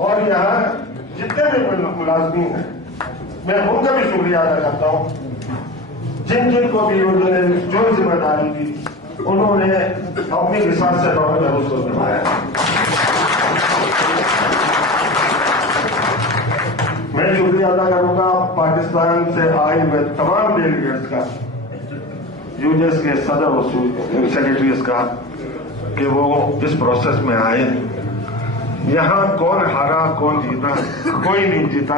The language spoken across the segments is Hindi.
और यहाँ जितने भी मुलाजमी हैं, मैं उनका भी शुक्रिया अदा करता हूँ। जिन जिन को भी उन्होंने जो जिम्मेदारी दी, उन्होंने अपनी विश्वास से उसको निभाया। मैं शुक्रिया अदा करूंगा पाकिस्तान से आए हुए तमाम डेलीगेट्स का, यूजेस के सदर और सेक्रेटरीज का, कि वो इस प्रोसेस में आए। यहां कौन हारा कौन जीता, कोई नहीं जीता।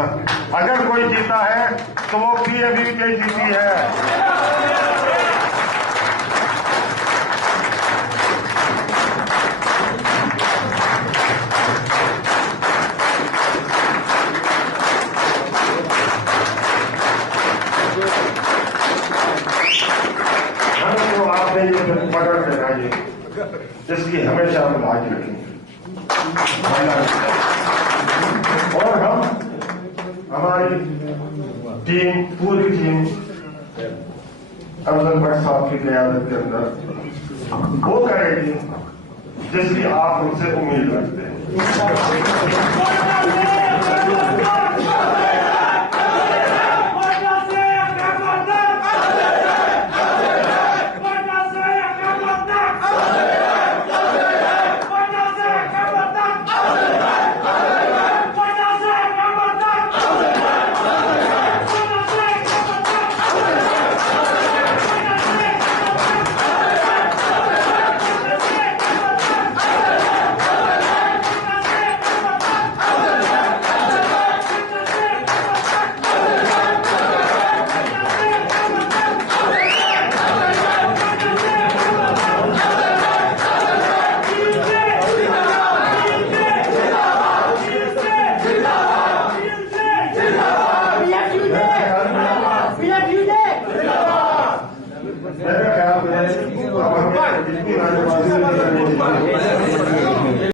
अगर कोई जीता है तो वो PFP जीती है। हमको आपने ये पकड़ लगाइए, जिसकी हमेशा हम लाज रखेंगे। और हम हमारी टीम, पूरी टीम अफजल भट्ट साहब की क़यादत के अंदर वो करेगी जिसकी आप उनसे उम्मीद रखते हैं। मेरा ख्याल है